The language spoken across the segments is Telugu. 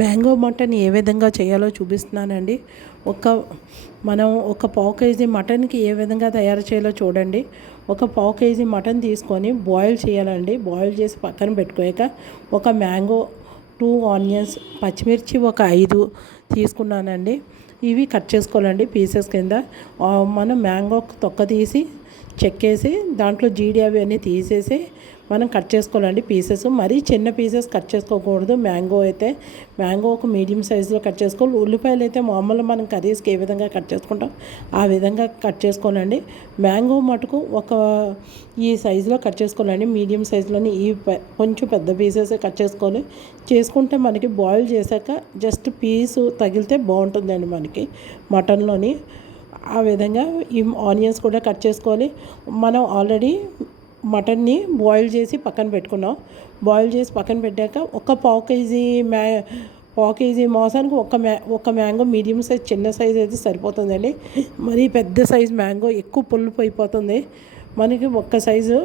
మ్యాంగో మటన్ ఏ విధంగా చేయాలో చూపిస్తున్నానండి. ఒక మనం ఒక పావు కేజీ మటన్కి ఏ విధంగా తయారు చేయాలో చూడండి. ఒక పావు కేజీ మటన్ తీసుకొని బాయిల్ చేయాలండి. బాయిల్ చేసి పక్కన పెట్టుకోయాక ఒక మ్యాంగో టూ ఆనియన్స్ పచ్చిమిర్చి ఒక ఐదు తీసుకున్నానండి. ఇవి కట్ చేసుకోవాలండి పీసెస్ కింద. మనం మ్యాంగో తొక్క తీసి చెక్కేసి దాంట్లో జీడి అవి అన్నీ తీసేసి మనం కట్ చేసుకోవాలండి పీసెస్ మరీ చిన్న పీసెస్ కట్ చేసుకోకూడదు. మ్యాంగో అయితే మ్యాంగో ఒక మీడియం సైజులో కట్ చేసుకోవాలి. ఉల్లిపాయలు అయితే మామూలుగా మనం కర్రీస్కి ఏ విధంగా కట్ చేసుకుంటాం ఆ విధంగా కట్ చేసుకోవాలండి. మ్యాంగో మటుకు ఒక ఈ సైజులో కట్ చేసుకోవాలండి. మీడియం సైజులోని ఈ కొంచెం పెద్ద పీసెస్ కట్ చేసుకోవాలి. చేసుకుంటే మనకి బాయిల్ చేశాక జస్ట్ పీసు తగిలితే బాగుంటుందండి మనకి. మటన్లోని ఆ విధంగా ఈ ఆనియన్స్ కూడా కట్ చేసుకోవాలి మనం ఆల్రెడీ మటన్ని బాయిల్ చేసి పక్కన పెట్టుకున్నాం. బాయిల్ చేసి పక్కన పెట్టాక ఒక పావు కేజీ మ్యా పావు కేజీ మాసానికి ఒక మ్యా ఒక మ్యాంగో మీడియం సైజ్ చిన్న సైజ్ అయితే సరిపోతుందండి. మరీ పెద్ద సైజ్ మ్యాంగో ఎక్కువ పులుపు అయిపోతుంది. మనకి ఒక్క సైజు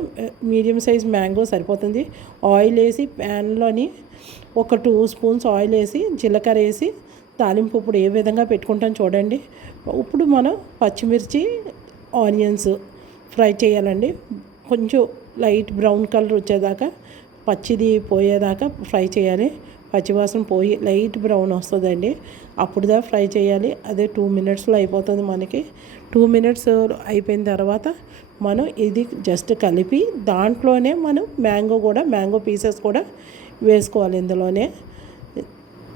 మీడియం సైజ్ మ్యాంగో సరిపోతుంది. ఆయిల్ వేసి ప్యాన్లోని ఒక టూ స్పూన్స్ ఆయిల్ వేసి జీలకర్ర వేసి తాలింపు ఇప్పుడు ఏ విధంగా పెట్టుకుంటాం చూడండి. ఇప్పుడు మనం పచ్చిమిర్చి ఆనియన్స్ ఫ్రై చేయాలండి. కొంచెం లైట్ బ్రౌన్ కలర్ వచ్చేదాకా పచ్చిది పోయేదాకా ఫ్రై చేయాలి. పచ్చివాసన పోయి లైట్ బ్రౌన్ వస్తుందండి. అప్పుడుదా ఫ్రై చేయాలి. అదే టూ మినిట్స్లో అయిపోతుంది మనకి. టూ మినిట్స్ అయిపోయిన తర్వాత మనం ఇది జస్ట్ కలిపి దాంట్లోనే మనం మ్యాంగో కూడా మ్యాంగో పీసెస్ కూడా వేసుకోవాలి ఇందులోనే.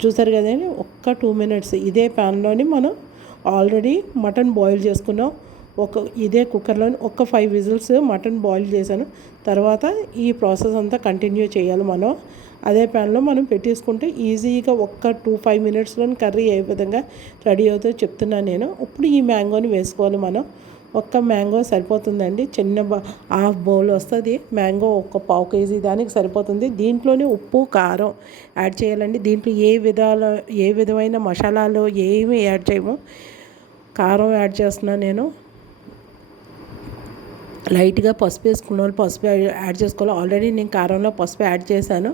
చూసారు కదండి ఒక్క టూ మినిట్స్ ఇదే ప్యాన్లోని మనం ఆల్రెడీ మటన్ బాయిల్ చేసుకున్నాం. ఒక ఇదే కుక్కర్లోని ఒక ఫైవ్ విజిల్స్ మటన్ బాయిల్ చేశాను. తర్వాత ఈ ప్రాసెస్ అంతా కంటిన్యూ చేయాలి మనం. అదే ప్యాన్లో మనం పెట్టేసుకుంటే ఈజీగా ఒక్క టూ ఫైవ్ మినిట్స్లో కర్రీ ఏ విధంగా రెడీ అవుతుందో చెప్తున్నాను నేను. ఇప్పుడు ఈ మ్యాంగోని వేసుకోవాలి మనం. ఒక్క మ్యాంగో సరిపోతుందండి. చిన్న హాఫ్ బౌల్ వస్తుంది. మ్యాంగో ఒక పావు కేజీ దానికి సరిపోతుంది. దీంట్లోనే ఉప్పు కారం యాడ్ చేయాలండి. దీంట్లో ఏ విధాల ఏ విధమైన మసాలాలు ఏమి యాడ్ చేయము. కారం యాడ్ చేస్తున్నా నేను. లైట్గా పసుపు వేసుకున్న వాళ్ళు పసుపు యాడ్ చేసుకోవాలి. ఆల్రెడీ నేను కారంలో పసుపు యాడ్ చేశాను.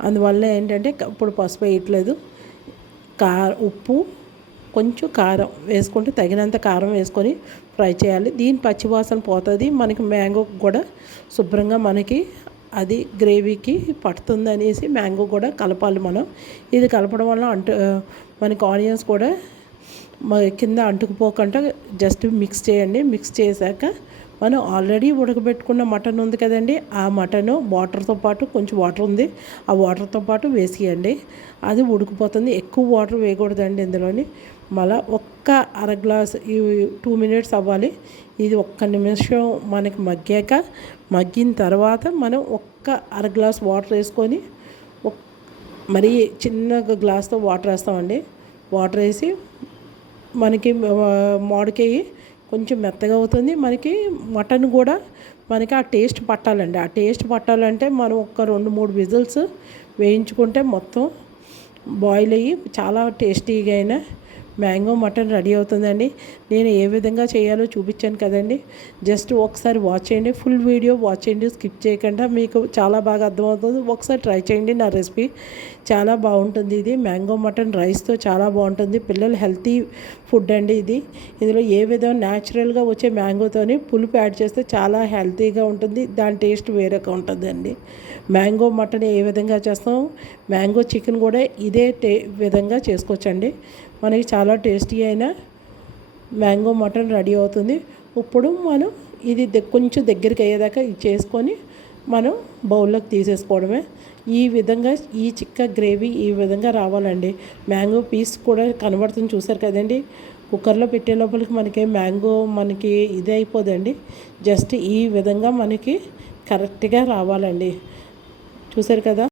అందువల్ల ఏంటంటే ఇప్పుడు పసుపు వేయట్లేదు. కా ఉప్పు కొంచెం కారం వేసుకుంటే తగినంత కారం వేసుకొని ఫ్రై చేయాలి. దీని పచ్చివాసన పోతుంది. మనకి మ్యాంగో కూడా శుభ్రంగా మనకి అది గ్రేవీకి పడుతుంది అనేసి మ్యాంగో కూడా కలపాలి మనం. ఇది కలపడం వల్ల అంటు మనకి ఆనియన్స్ కూడా కింద అంటుకుపోకుండా జస్ట్ మిక్స్ చేయండి. మిక్స్ చేశాక మనం ఆల్రెడీ ఉడకబెట్టుకున్న మటన్ ఉంది కదండి ఆ మటన్ వాటర్తో పాటు కొంచెం వాటర్ ఉంది ఆ వాటర్తో పాటు వేసేయండి. అది ఉడికిపోతుంది. ఎక్కువ వాటర్ వేయకూడదండి ఇందులోని. మళ్ళీ ఒక్క అర గ్లాస్ ఈ టూ మినిట్స్ అవ్వాలి. ఇది ఒక్క నిమిషం మనకి మగ్గాక మగ్గిన తర్వాత మనం ఒక్క అర గ్లాస్ వాటర్ వేసుకొని మరి మరీ చిన్న గ్లాస్తో వాటర్ వేస్తామండి. వాటర్ వేసి మనకి మామిడికాయ కొంచెం మెత్తగా అవుతుంది. మనకి మటన్ కూడా మనకి ఆ టేస్ట్ పట్టాలండి. ఆ టేస్ట్ పట్టాలంటే మనం ఒక రెండు మూడు విజిల్స్ వేయించుకుంటే మొత్తం బాయిల్ అయ్యి చాలా టేస్టీగా అయిన మ్యాంగో మటన్ రెడీ అవుతుందండి. నేను ఏ విధంగా చేయాలో చూపించాను కదండి. జస్ట్ ఒకసారి వాచ్ చేయండి. ఫుల్ వీడియో వాచ్ చేయండి. స్కిప్ చేయకుండా మీకు చాలా బాగా అర్థమవుతుంది. ఒకసారి ట్రై చేయండి నా రెసిపీ. చాలా బాగుంటుంది ఇది. మ్యాంగో మటన్ రైస్తో చాలా బాగుంటుంది. పిల్లలు హెల్తీ ఫుడ్ అండి ఇది. ఇందులో ఏ విధంగా న్యాచురల్గా వచ్చే మ్యాంగోతోని పులుపు యాడ్ చేస్తే చాలా హెల్తీగా ఉంటుంది. దాని టేస్ట్ వేరేగా ఉంటుందండి. మ్యాంగో మటన్ ఏ విధంగా చేస్తాం? మ్యాంగో చికెన్ కూడా ఇదే టే విధంగా చేసుకోవచ్చండి. మనకి చాలా టేస్టీ అయిన మ్యాంగో మటన్ రెడీ అవుతుంది. ఇప్పుడు మనం ఇది కొంచెం దగ్గరికి అయ్యేదాకా ఇది చేసుకొని మనం బౌల్లోకి తీసేసుకోవడమే. ఈ విధంగా ఈ చిక్క గ్రేవీ ఈ విధంగా రావాలండి. మ్యాంగో పీస్ కూడా కనబడుతుంది చూసారు కదండి. కుక్కర్లో పెట్టే లోపలికి మనకి మ్యాంగో మనకి ఇది అయిపోదండి. జస్ట్ ఈ విధంగా మనకి కరెక్ట్గా రావాలండి. చూసారు కదా?